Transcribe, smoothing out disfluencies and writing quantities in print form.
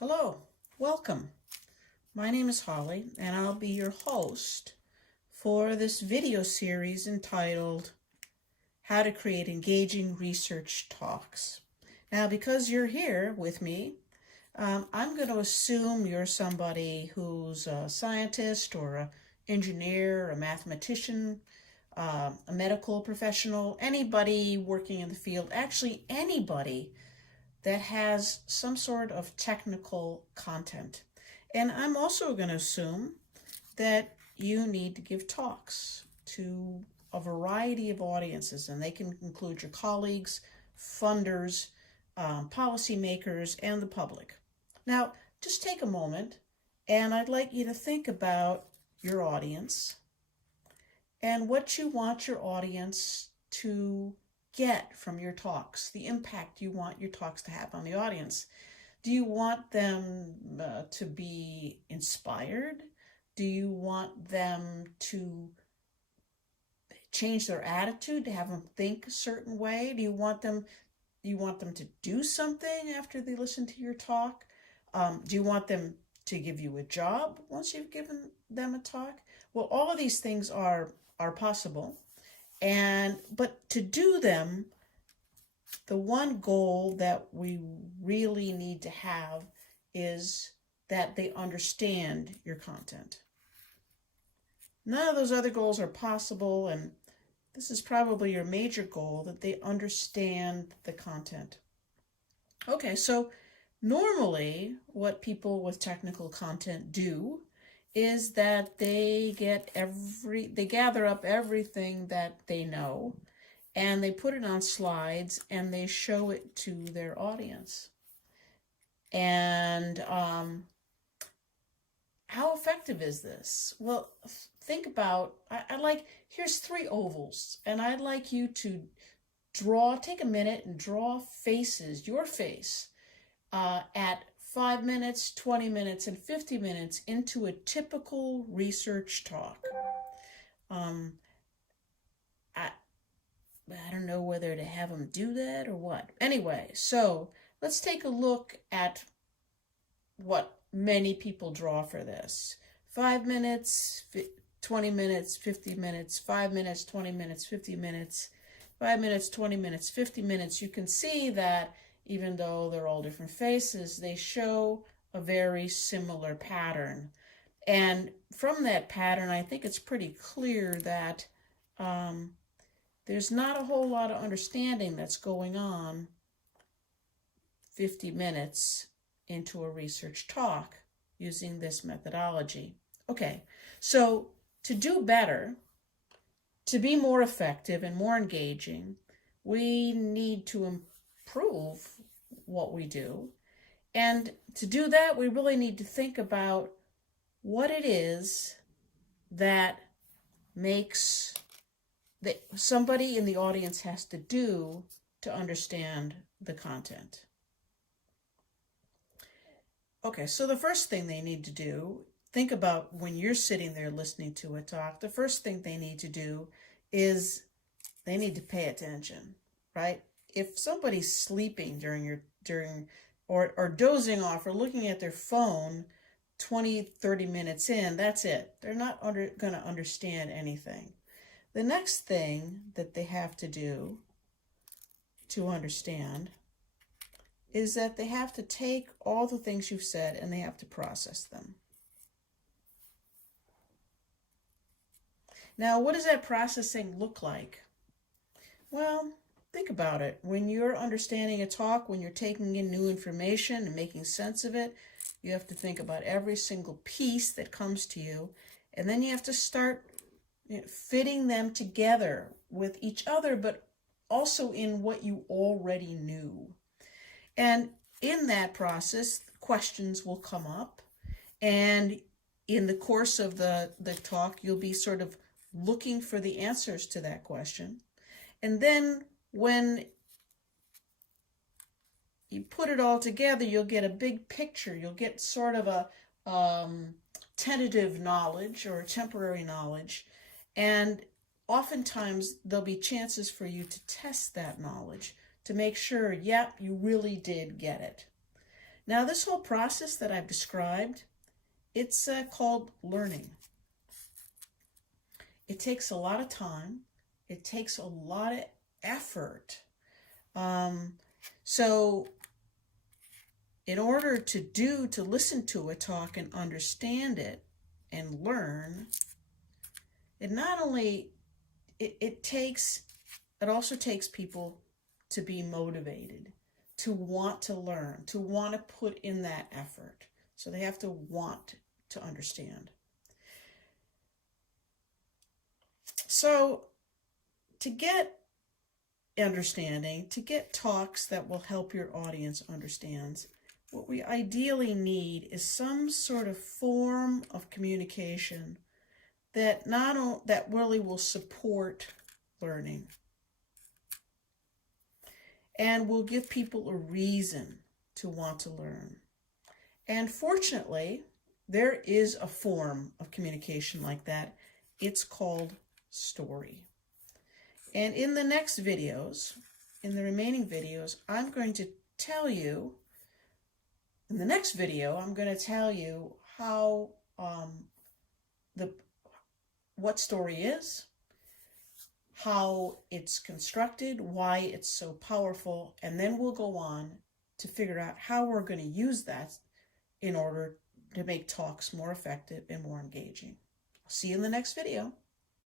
Hello, welcome. My name is Holly, and I'll be your host for this video series entitled How to Create Engaging Research Talks. Now, because you're here with me, I'm going to assume you're somebody who's a scientist or an engineer, a mathematician, a medical professional, anybody working in the field, actually anybody that has some sort of technical content. And I'm also going to assume that you need to give talks to a variety of audiences, and they can include your colleagues, funders, policymakers, and the public. Now, just take a moment, and I'd like you to think about your audience and what you want your audience to get from your talks, the impact you want your talks to have on the audience. Do you want them to be inspired? Do you want them to change their attitude, to have them think a certain way? Do you want them to do something after they listen to your talk? Do you want them to give you a job once you've given them a talk? Well, all of these things are possible. But to do them, the one goal that we really need to have is that they understand your content. None of those other goals are possible, and this is probably your major goal, that they understand the content. Okay, so normally what people with technical content do is that they gather up everything that they know, and they put it on slides and they show it to their audience. And how effective is this? Well, think about, here's 3 ovals, and I'd like you to take a minute and draw faces, your face, at 5 minutes, 20 minutes, and 50 minutes into a typical research talk. I don't know whether to have them do that or what. Anyway, so let's take a look at what many people draw for this. 5 minutes, 20 minutes, 50 minutes, 5 minutes, 20 minutes, 50 minutes, 5 minutes, 20 minutes, 50 minutes. You can see that even though they're all different faces, they show a very similar pattern. And from that pattern, I think it's pretty clear that there's not a whole lot of understanding that's going on 50 minutes into a research talk using this methodology. Okay, so to do better, to be more effective and more engaging, we need to improve what we do. And to do that, we really need to think about what it is that somebody in the audience has to do to understand the content. Okay, so the first thing they need to do, think about when you're sitting there listening to a talk, the first thing they need to do is they need to pay attention, right? If somebody's sleeping or dozing off or looking at their phone 20, 30 minutes in, that's it. They're not going to understand anything. The next thing that they have to do to understand is that they have to take all the things you've said and they have to process them. Now, what does that processing look like? Well, think about it. When you're understanding a talk, when you're taking in new information and making sense of it, you have to think about every single piece that comes to you, and then you have to start fitting them together with each other, but also in what you already knew. And in that process, questions will come up, and in the course of the talk, you'll be sort of looking for the answers to that question. And then when you put it all together, you'll get a big picture. You'll get sort of a tentative knowledge or temporary knowledge. And oftentimes there'll be chances for you to test that knowledge to make sure, yep, you really did get it. Now, this whole process that I've described, it's called learning. It takes a lot of time. It takes a lot of effort. So in order to listen to a talk and understand it and learn, it not only, it also takes people to be motivated, to want to learn, to want to put in that effort. So they have to want to understand. So to get understanding, to get talks that will help your audience understand, what we ideally need is some sort of form of communication that that really will support learning and will give people a reason to want to learn. And fortunately, there is a form of communication like that. It's called story. And in the next videos, in the remaining videos, I'm going to tell you, in the next video, I'm going to tell you how, what story is, how it's constructed, why it's so powerful, and then we'll go on to figure out how we're going to use that in order to make talks more effective and more engaging. I'll see you in the next video.